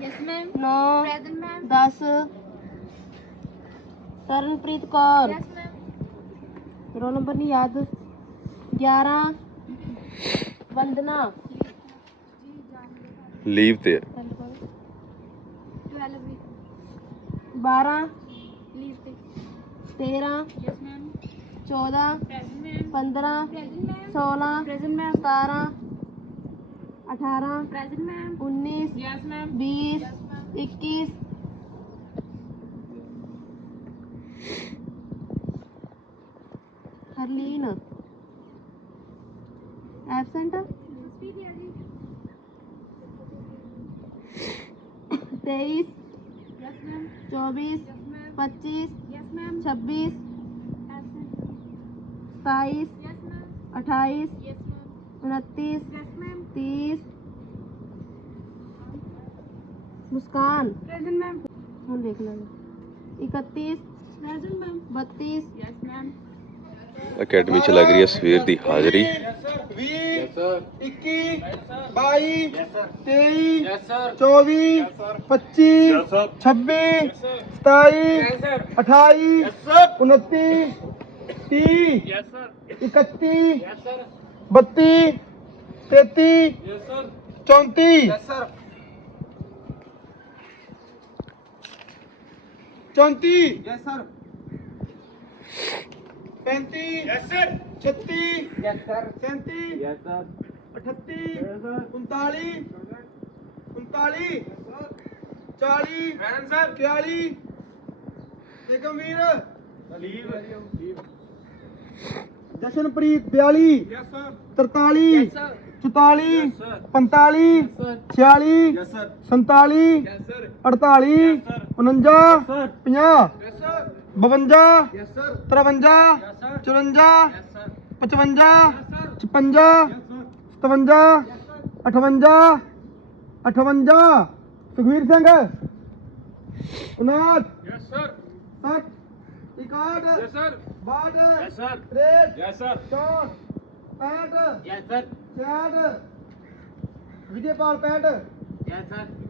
Yes ma'am no present ma'am 10 Sharanpreet Kaur yes ma'am roll number ਨਹੀਂ ਯਾਦ 11 ਵੰਦਨਾ leave ਤੇ ਹੈ। 12 ਵੀ 12 ਲੀਵ ਤੇ 13 ਯੈਸ ਮੈਮ 14 15 16 17 18 17 अठारह उन्नीस बीस इक्कीस हरलीन एबसेंट तेईस चौबीस पच्चीस छब्बीस सताईस अट्ठाईस उनतीस मुस्कान प्रेजेंट मैम फोन देख लेना इकतीस प्रेजेंट मैम बत्तीस यस मैम ਅਕੈਡਮੀ ਚ ਲੱਗ ਰਹੀ ਹੈ ਸਵੇਰ ਦੀ ਹਾਜ਼ਰੀ ਵੀਹ, ਇੱਕੀ ਬਾਈ ਤੇਈ ਚੌਵੀ ਪੱਚੀ ਛੱਬੀ ਸਤਾਈ ਅਠਾਈ ਉਨੱਤੀ ਤੀਹ ਇਕੱਤੀ ਬੱਤੀ ਤੇਤੀ ਚੌਂਤੀ 34 yes sir 35 yes sir 36 yes sir 37 yes sir 38 yes sir 39 39 40 madam sir 41 ਨਿਕਮ ਵੀਰ Jashanpreet 42 yes sir 43 yes sir 44 yes sir 45 yes sir 46 yes sir 47 yes sir 48 yes sir 49 50 52 53 54 55 56 57 58 58 Sukhvir Singh 59 yes sir 60 61 yes sir 62 yes sir 63 yes sir 64 65 yes sir 66 Vijaypal 65 yes sir